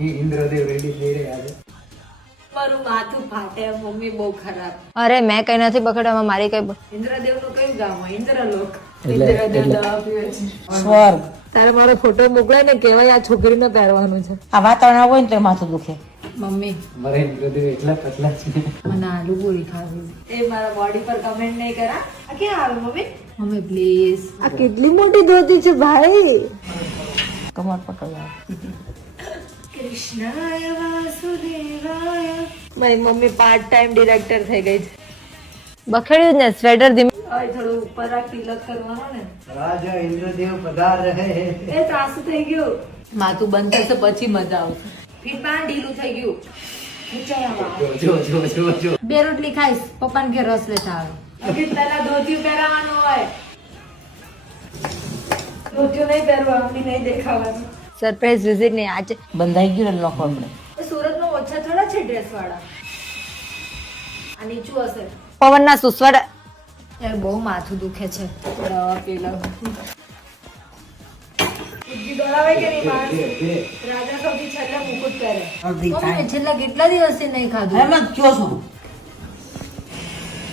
Indradev ready થઈ રહ્યા છે. મારું માથું ફાટે. મમ્મી બહુ ખરાબ. અરે મેં કઈ નથી બગડ્યા, મારી કઈ ઇન્દ્રદેવ નું કયું ગામ હોય? ઇન્દ્રલોક. એટલે- ઇન્દ્રદેવ એટલે- દવા પીવે છે. સ્વર્ગ. તારે મારો ફોટો મોકલે ને કેવાય આ છોકરીને પહેરવાનું છે. આ વાતાવરણ હોય ને તો માથું દુખે. મમ્મી મારા ઇન્દ્રદેવ એટલા પતલા છે. મને આલુ પૂરી ખાવી. એ મારા બોડી પર કમેન્ટ નહીં કરા. આ ક્યાં આવે મમ્મી? Mummy please. આ કેટલી મોટી ધોતી છે ભાઈ. કમર પકડવા. કૃષ્ણાય વાસુદેવાય. મારી મમ્મી પાર્ટ ટાઈમ ડિરેક્ટર થઈ ગઈ છે. બખેડ્યું જ ને સ્વેટર ધીમે. હવે થોડું ઉપર આ તિલક કરવાનો ને. રાજા ઇન્દ્રદેવ પધાર રહે. એ ત્રાસુ થઈ ગયું. માથું બંધ થશે પછી મજા આવશે. ફીટમાં ઢીલું થઈ ગયું. ઊંચાઈ આવા. જો. બે રોટલી ખાઈશ. પપ્પાને ઘેર રસ લેતા આવે. અભી પહેલા ધોતિયું પહેરાવાનું હોય. ધોતિયું નહીં પહેરવા, અમને નહીં દેખાવાનું. સરપ્રાઈઝ વિઝિટ નહીં આજે. બંધાઈ ગયું ને લોકો હમણે. એ સુરતમાં ઓછા થોડા છે ડ્રેસ વાળા. આ નીચું હશે. પવનના સુસવાડા. યાર બહુ માથું દુખે છે. દવા પી લઉં. બુદ્ધિ દોડાવે કે નહીં માણસ? રાજા સૌથી છેલ્લે મુકુટ પહેરે. અડધી મમ્મી, છેલ્લા કેટલા દિવસથી નહીં ખાધું? એમ જ કયો છું.